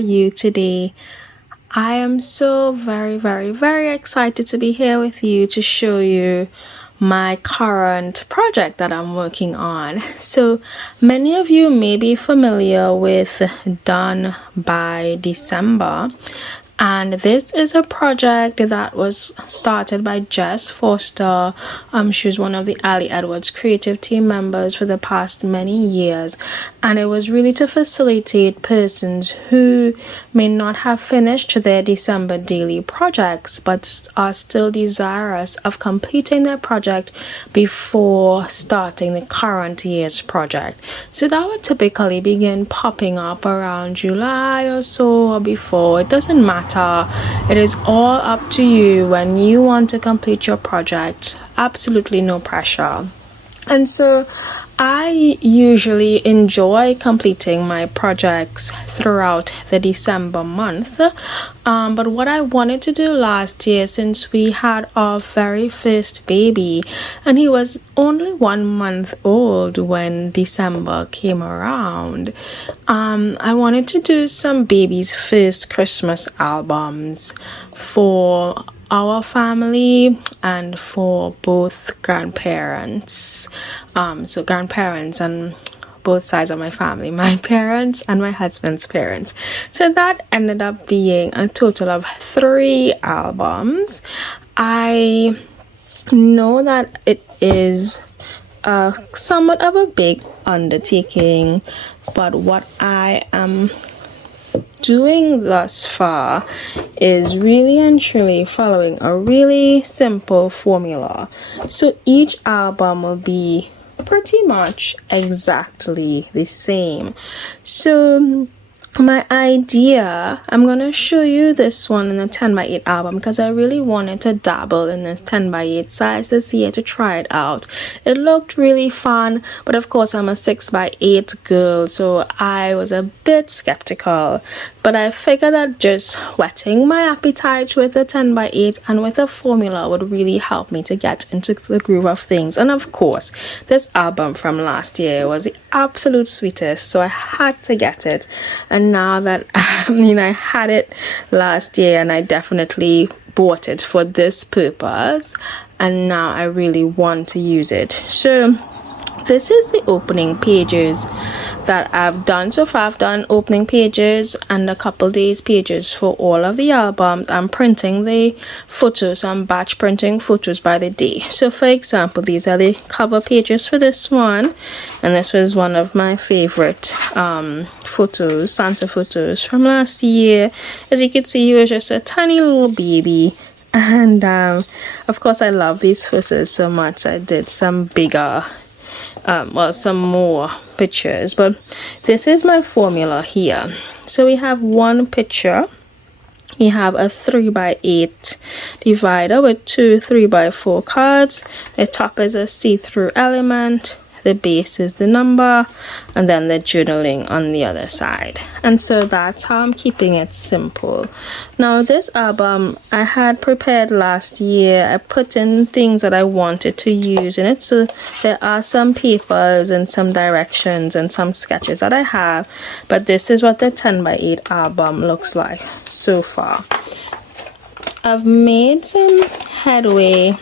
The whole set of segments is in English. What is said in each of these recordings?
you today? I am so very excited to be here with you to show you my current project that I'm working on. So many of you may be familiar with Done by December, and this is a project that was started by Jess Foster. She's one of the Ali Edwards creative team members for the past many years, and it was really to facilitate persons who may not have finished their December daily projects but are still desirous of completing their project before starting the current year's project. So that would typically begin popping up around July or so or before. It doesn't matter. It is all up to you when you want to complete your project. Absolutely no pressure. And so I usually enjoy completing my projects throughout the December month. But what I wanted to do last year, since we had our very first baby and he was only 1 month old when December came around, I wanted to do some baby's first Christmas albums for our family and for both grandparents. So grandparents and both sides of my family, my parents and my husband's parents. So that ended up being a total of 3 albums. I know that it is somewhat of a big undertaking, but what I am doing thus far is really and truly following a really simple formula. So each album will be pretty much exactly the same. So my idea, I'm going to show you this one in a 10x8 album because I really wanted to dabble in this 10x8 size this year to try it out. It looked really fun, but of course I'm a 6x8 girl, so I was a bit skeptical. But I figured that just whetting my appetite with a 10x8 and with a formula would really help me to get into the groove of things. And of course, this album from last year was the absolute sweetest, so I had to get it. And now that I had it last year, and I definitely bought it for this purpose, and now I really want to use it. So this is the opening pages that I've done. So far I've done opening pages and a couple days pages for all of the albums. I'm printing the photos. I'm batch printing photos by the day. So for example, these are the cover pages for this one, and this was one of my favorite photos, Santa photos from last year. As you can see, he was just a tiny little baby. And of course I love these photos so much, I did some bigger some more pictures, but this is my formula here. So we have one picture, we have a 3x8 divider with 2 3x4 cards. The top is a see-through element, the base is the number, and then the journaling on the other side. And so that's how I'm keeping it simple. Now this album I had prepared last year. I put in things that I wanted to use in it, so there are some papers and some directions and some sketches that I have, but this is what the 10x8 album looks like so far. I've made some headway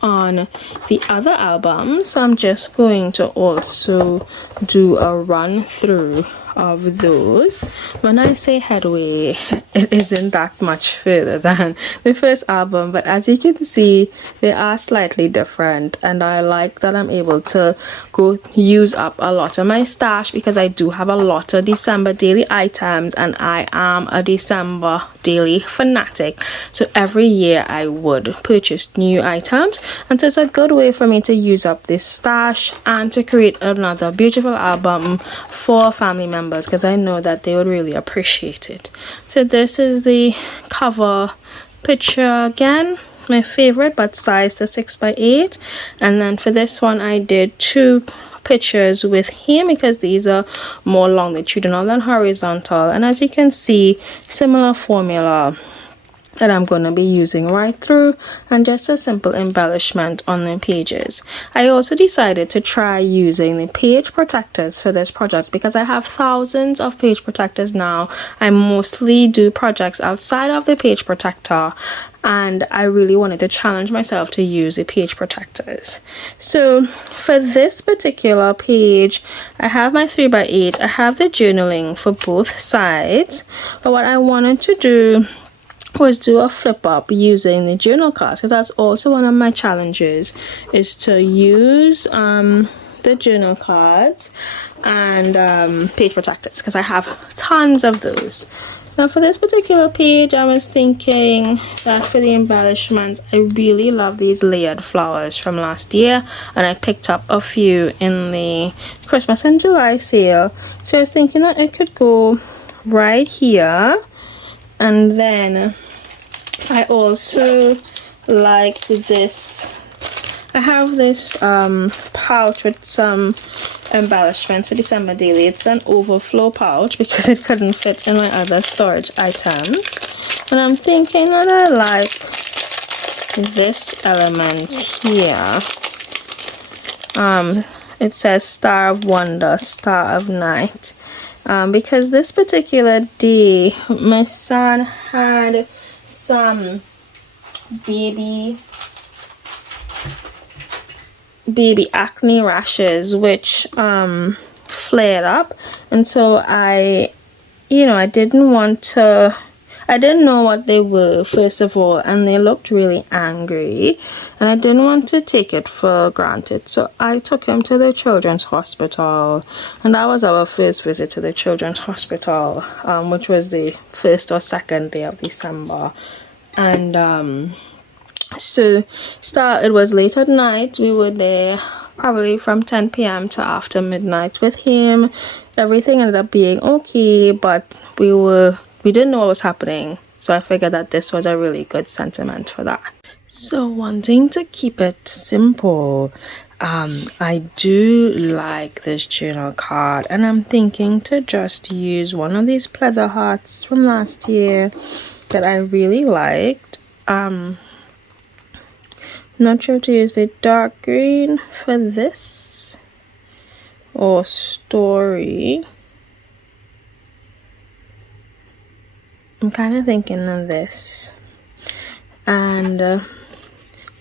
on the other album, so I'm just going to also do a run through of those. When I say headway, it isn't that much further than the first album, but as you can see, they are slightly different, and I like that I'm able to go use up a lot of my stash because I do have a lot of December daily items, and I am a December daily fanatic. So every year I would purchase new items, and so it's a good way for me to use up this stash and to create another beautiful album for family members, because I know that they would really appreciate it. So this is the cover picture again, my favorite, but sized to 6x8. And then for this one I did 2 pictures with him because these are more longitudinal than horizontal, and as you can see, similar formula that I'm going to be using right through, and just a simple embellishment on the pages. I also decided to try using the page protectors for this project because I have thousands of page protectors now. I mostly do projects outside of the page protector, and I really wanted to challenge myself to use the page protectors. So for this particular page, I have my 3x8. I have the journaling for both sides, but what I wanted to do was do a flip up using the journal cards, because that's also one of my challenges, is to use the journal cards and page protectors, because I have tons of those. Now for this particular page, I was thinking that for the embellishments, I really love these layered flowers from last year, and I picked up a few in the Christmas and July sale. So I was thinking that it could go right here. And then I also liked this. I have this pouch with some embellishments for December daily. It's an overflow pouch because it couldn't fit in my other storage items. And I'm thinking that I like this element here. It says Star of Wonder, Star of Night. Because this particular day my son had some baby acne rashes which flared up, and so I didn't know what they were, first of all, and they looked really angry, and I didn't want to take it for granted. So I took him to the children's hospital, and that was our first visit to the children's hospital, which was the 1st or 2nd day of December. And so it was late at night. We were there probably from 10 p.m. to after midnight with him. Everything ended up being okay, but we didn't know what was happening, so I figured that this was a really good sentiment for that. So wanting to keep it simple, I do like this journal card, and I'm thinking to just use one of these pleather hearts from last year that I really liked. Not sure to use the dark green for this or story. I'm kind of thinking of this, and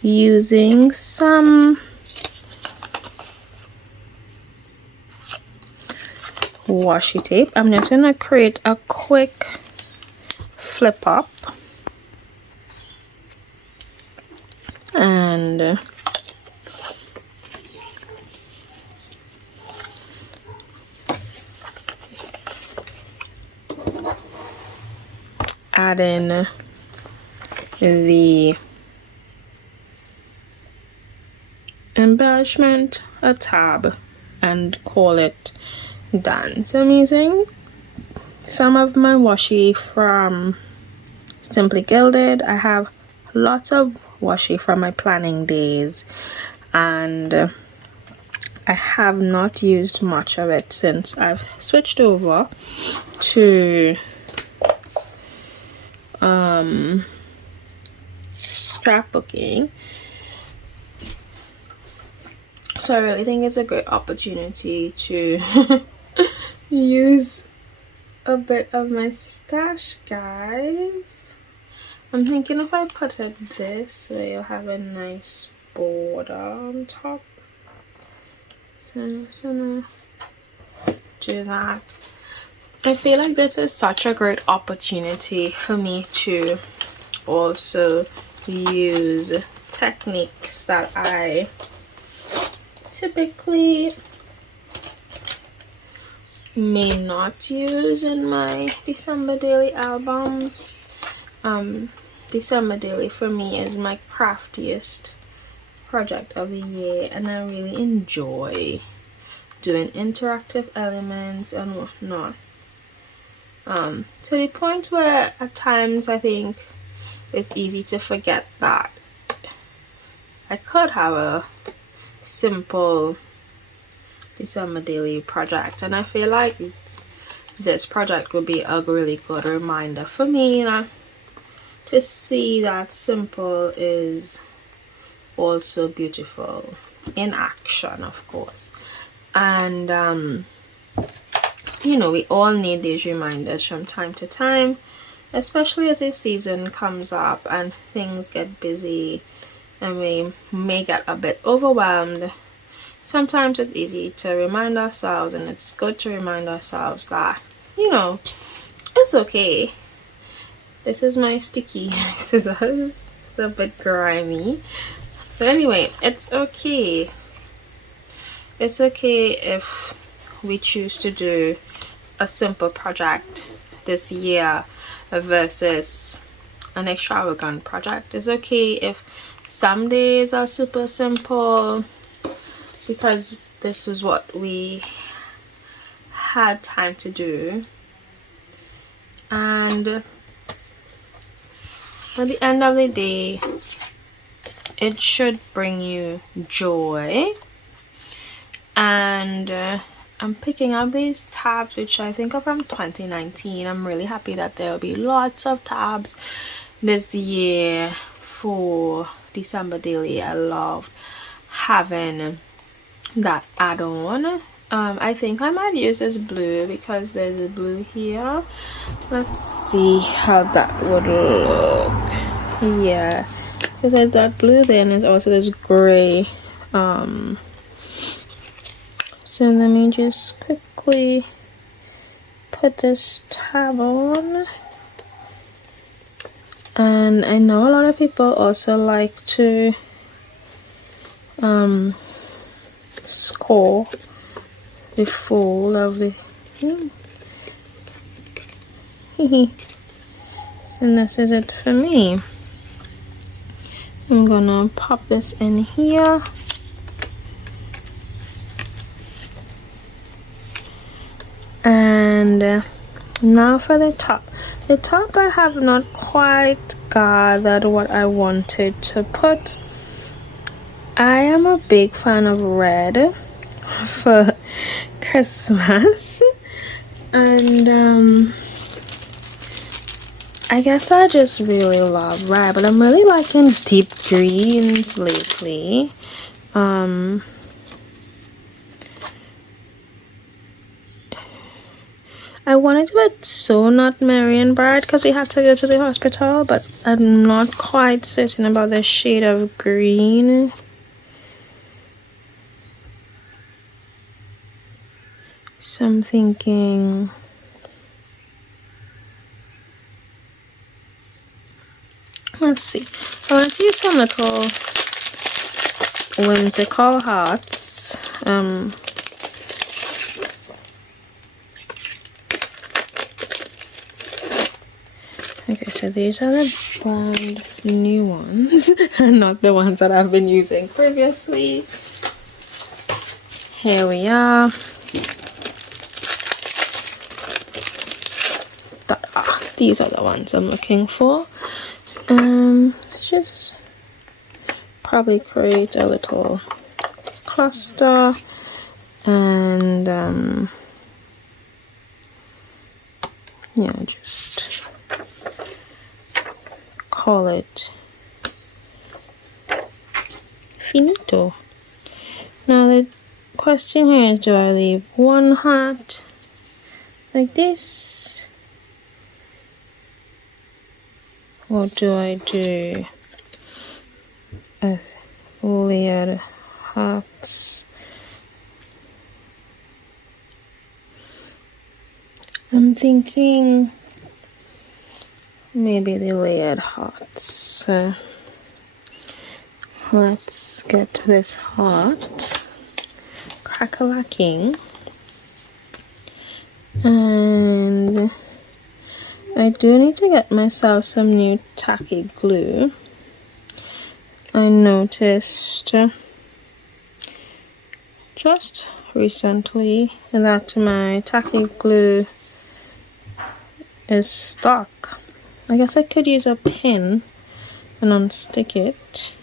using some washi tape, I'm just going to create a quick flip up, and add in the embellishment, a tab, and call it done. So I'm using some of my washi from Simply Gilded. I have lots of washi from my planning days, and I have not used much of it since I've switched over to scrapbooking. So I really think it's a great opportunity to use a bit of my stash, guys. I'm thinking if I put it this way, you'll have a nice border on top. So I'm just gonna do that. I feel like this is such a great opportunity for me to also use techniques that I typically may not use in my December daily album. December daily for me is my craftiest project of the year, and I really enjoy doing interactive elements and whatnot, to the point where at times I think it's easy to forget that I could have a simple December daily project, and I feel like this project would be a really good reminder for me. And to see that simple is also beautiful in action, of course. And you know, we all need these reminders from time to time, especially as the season comes up and things get busy and we may get a bit overwhelmed. Sometimes it's easy to remind ourselves, and it's good to remind ourselves that, you know, it's okay. This is my sticky scissors. It's a bit grimy. But anyway, it's okay. It's okay if we choose to do a simple project this year versus an extravagant project. It's okay if some days are super simple, because this is what we had time to do, and at the end of the day it should bring you joy. And I'm picking up these tabs, which I think are from 2019. I'm really happy that there will be lots of tabs this year for December daily. I love having that add-on. I think I might use this blue because there's a blue here. Let's see how that would look. Yeah, because there's that blue there, and there's also this gray. So let me just quickly put this tab on. And I know a lot of people also like to score the fold of the thing. So this is it for me. I'm gonna pop this in here. And now for the top. The top, I have not quite gathered what I wanted to put. I am a big fan of red for Christmas, and I guess I just really love red, but I'm really liking deep greens lately. I wanted to put So Not Merry and Bright because we had to go to the hospital, but I'm not quite certain about the shade of green. So I'm thinking let's see. I want to use some little whimsical hearts. Okay, so these are the brand new ones and not the ones that I've been using previously. Here we are. These are the ones I'm looking for. Just probably create a little cluster and yeah, just call it finito. Now the question here is, do I leave one heart like this, or do I do a layered hearts? I'm thinking maybe the layered hearts. So let's get this heart crack-a-lacking, and I do need to get myself some new tacky glue. I noticed just recently that my tacky glue is stuck. I guess I could use a pin and unstick it.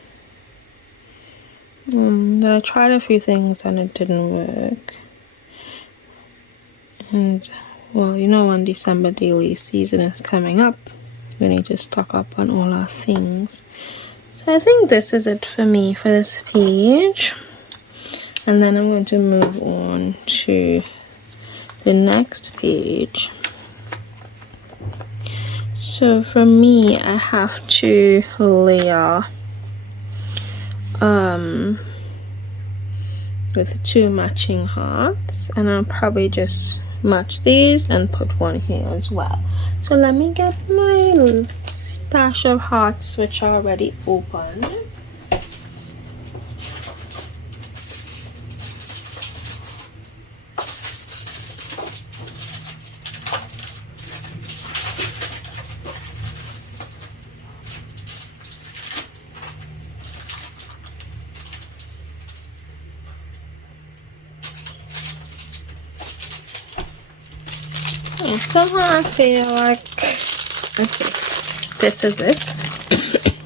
But I tried a few things and it didn't work. And well, you know, when December daily season is coming up, We need to stock up on all our things. So I think this is it for me for this page. And then I'm going to move on to the next page. So for me, I have to layer with 2 matching hearts, and I'll probably just match these and put one here as well. So let me get my stash of hearts which are already open. And somehow I feel like, okay, this is it.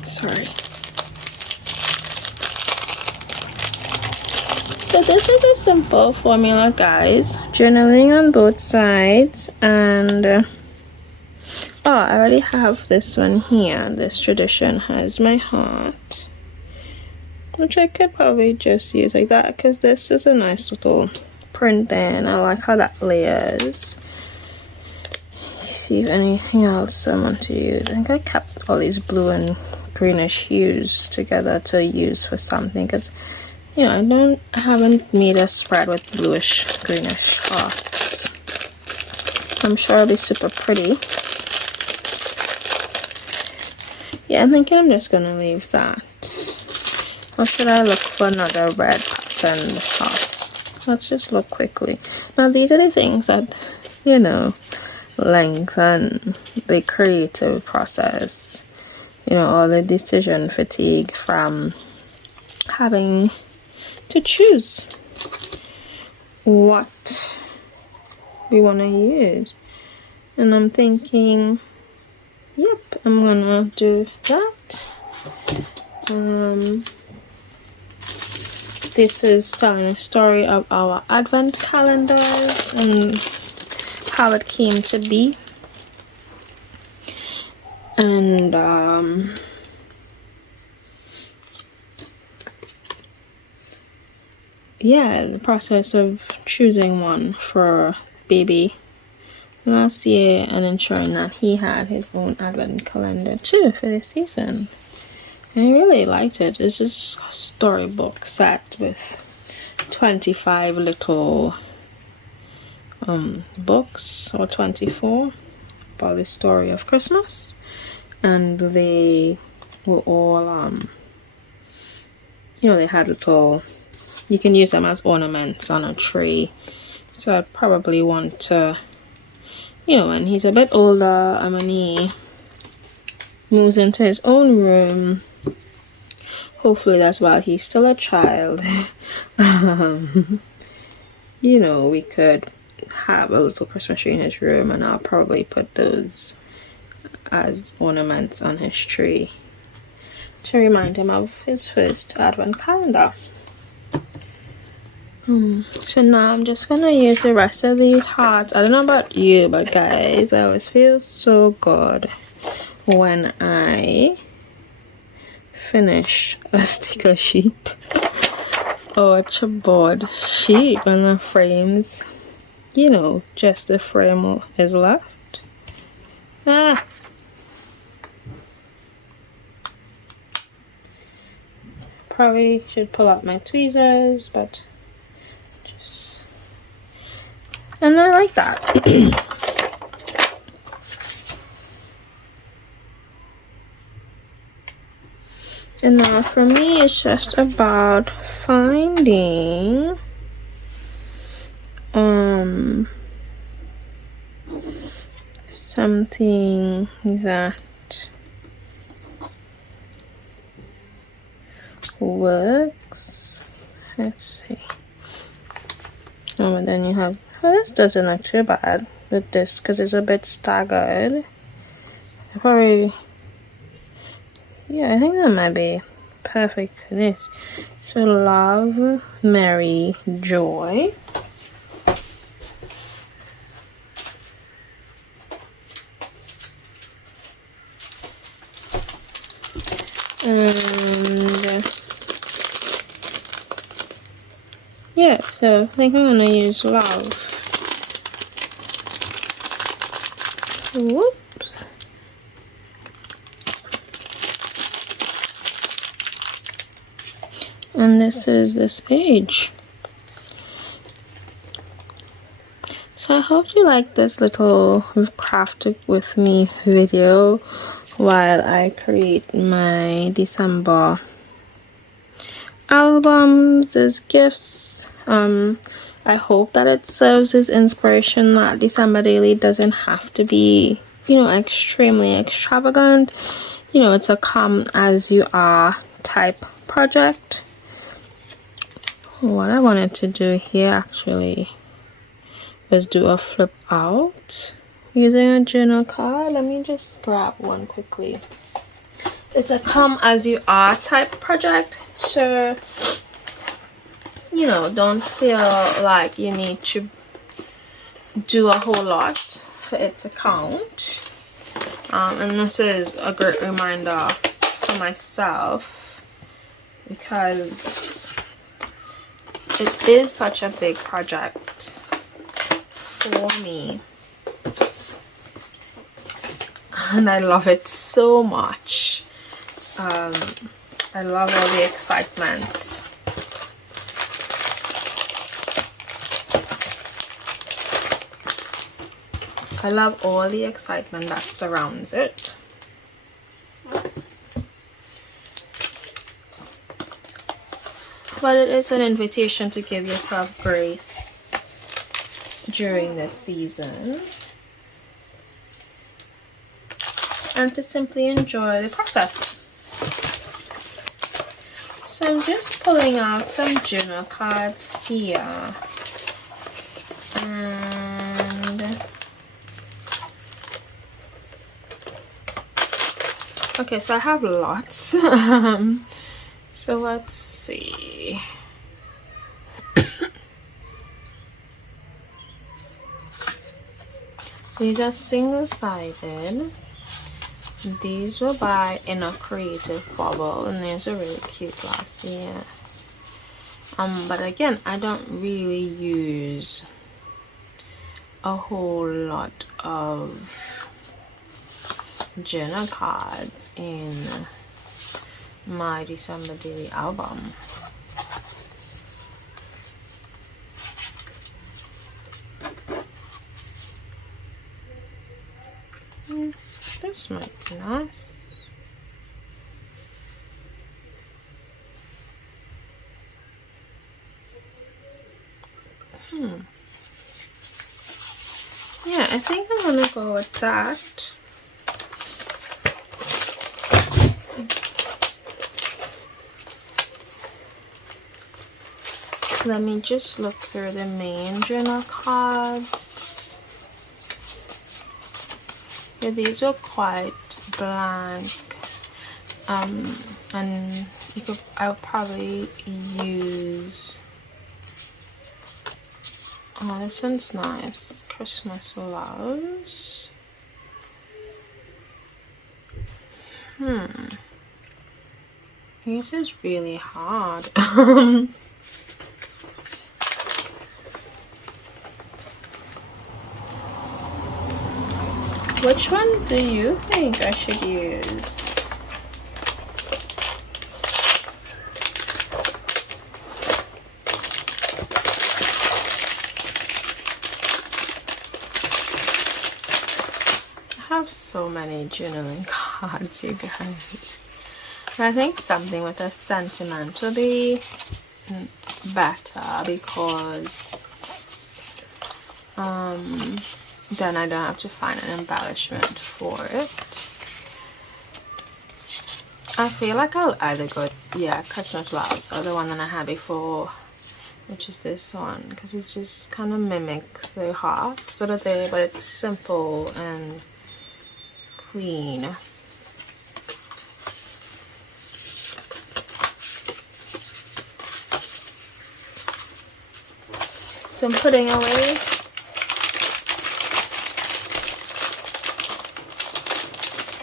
Sorry. So this is a simple formula, guys. Journaling on both sides, and oh, I already have this one here. This tradition has my heart, which I could probably just use like that because this is a nice little print and I like how that layers. See if anything else I want to use. I think I kept all these blue and greenish hues together to use for something because, you know, I haven't made a spread with bluish greenish hearts. I'm sure it'll be super pretty. Yeah, I'm thinking I'm just gonna leave that. Or should I look for another red pattern heart? Let's just look quickly. Now these are the things that, you know, lengthen the creative process. You know, all the decision fatigue from having to choose what we want to use. And I'm thinking, yep, I'm gonna do that. This is telling a story of our advent calendars and how it came to be, and yeah, the process of choosing one for baby last year and ensuring that he had his own advent calendar too for this season. And I really liked it. It's just a storybook set with 25 little books, or 24, about the story of Christmas, and they were all you know, they had little, you can use them as ornaments on a tree. So I probably want to, you know, when he's a bit older and when he moves into his own room, hopefully that's while he's still a child, you know, we could have a little Christmas tree in his room, and I'll probably put those as ornaments on his tree to remind him of his first advent calendar. So now I'm just gonna use the rest of these hearts. I don't know about you, but guys, I always feel so good when I finish a sticker sheet or a chipboard sheet when the frames, you know, just the frame is left. Probably should pull out my tweezers, but just, and I like that. And now for me, it's just about finding something that works. Let's see. Oh, and then you have, well, this doesn't look too bad with this because it's a bit staggered. Probably, yeah, I think that might be perfect for this. So love, Mary, joy. And yeah, so I think I'm gonna use Love. Whoop. And this is this page. So I hope you like this little craft it with me video while I create my December albums as gifts. I hope that it serves as inspiration that December daily doesn't have to be, you know, extremely extravagant. You know, it's a come as you are type project. What I wanted to do here actually is do a flip out using a journal card. Let me just grab one quickly. It's a come as you are type project, so you know, don't feel like you need to do a whole lot for it to count. And this is a great reminder for myself because it is such a big project for me, and I love it so much. I love all the excitement. I love all the excitement that surrounds it. But it is an invitation to give yourself grace during this season and to simply enjoy the process. So I'm just pulling out some journal cards here, and okay, so I have lots. So let's see. These are single-sided. These were by in a Creative Bubble, and these are really cute last year. But again, I don't really use a whole lot of journal cards in my December daily album. This might be nice. Yeah, I think I'm gonna go with that. Let me just look through the main journal cards. Yeah, these were quite blank. And I would probably use, oh, this one's nice. Christmas Loves. This is really hard. Which one do you think I should use? I have so many journaling cards, you guys. I think something with a sentiment will be better because then I don't have to find an embellishment for it. I feel like I'll either go, yeah, Christmas Loves, or the one that I had before, which is this one, because it just kind of mimics the hearts that are there, but it's simple and clean. So I'm putting away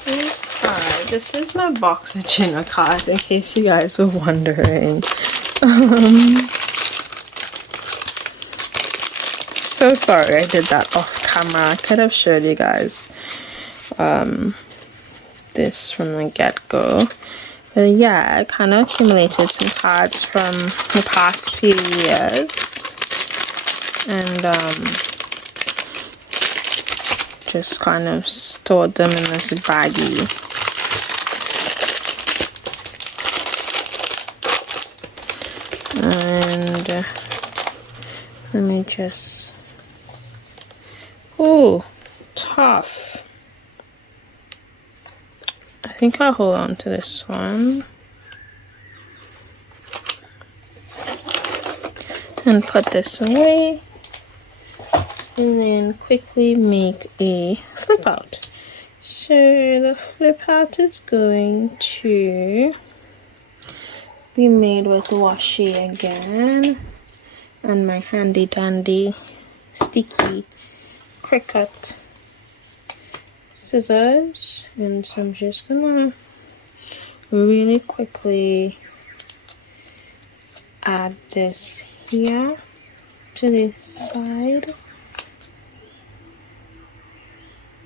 these cards. this is my box of journal cards, in case you guys were wondering. So sorry I did that off camera. I could have showed you guys this from the get-go. But yeah, I kind of accumulated some cards from the past few years. And just kind of stored them in this baggie. And let me just, oh, tough. I think I'll hold on to this one and put this away, and then quickly make a flip out. So the flip out is going to be made with washi again, and my handy dandy sticky Cricut scissors. And so I'm just gonna really quickly add this here to this side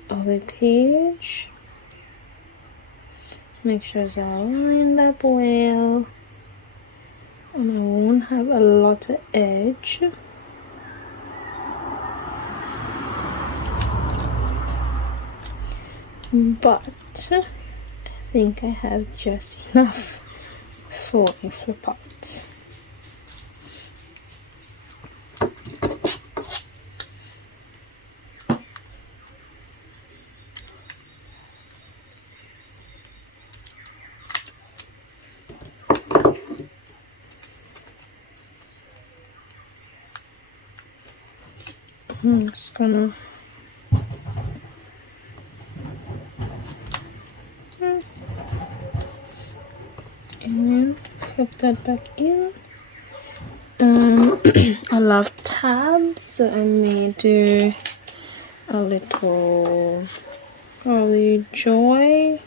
of the page. Make sure it's all lined up well, and I won't have a lot of edge. But I think I have just enough for a flip out. I'm just gonna and then flip that back in. I love tabs, so I may do a little Holly Joy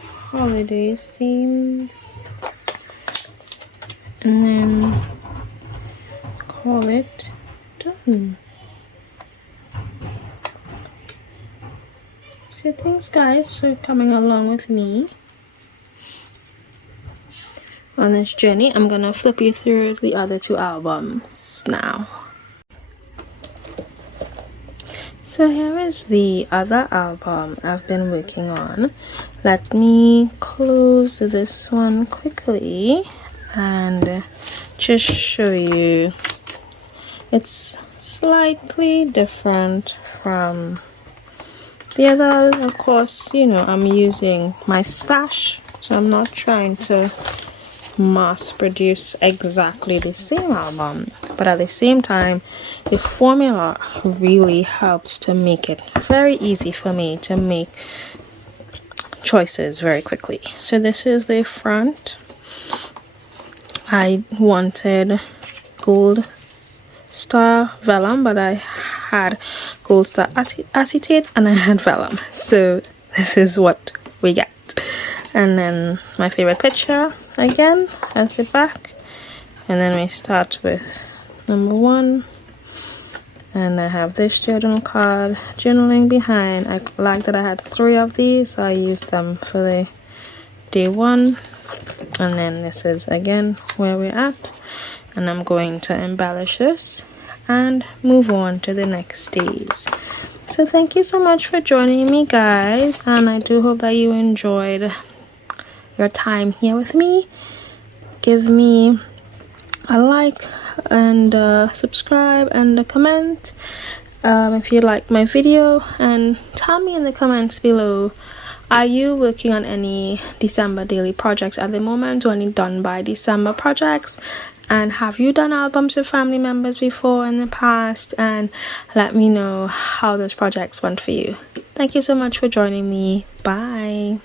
holiday themes, and then call it done. So thanks guys for coming along with me on this journey. I'm gonna flip you through the other two albums now. So here is the other album I've been working on. Let me close this one quickly and just show you. It's slightly different from the other. Of course, you know, I'm using my stash, so I'm not trying to mass produce exactly the same album, but at the same time the formula really helps to make it very easy for me to make choices very quickly. So this is the front. I wanted gold star vellum, but I had gold star acetate and I had vellum, so this is what we get. And then my favorite picture again as the back, and then we start with number 1, and I have this journal card journaling behind. I like that I had 3 of these, so I used them for the day 1. And then this is again where we're at, and I'm going to embellish this and move on to the next days. So thank you so much for joining me guys, and I do hope that you enjoyed your time here with me. Give me a like and subscribe and a comment if you like my video, and tell me in the comments below, are you working on any December daily projects at the moment, or any done by December projects, and have you done albums with family members before in the past? And let me know how those projects went for you. Thank you so much for joining me. Bye.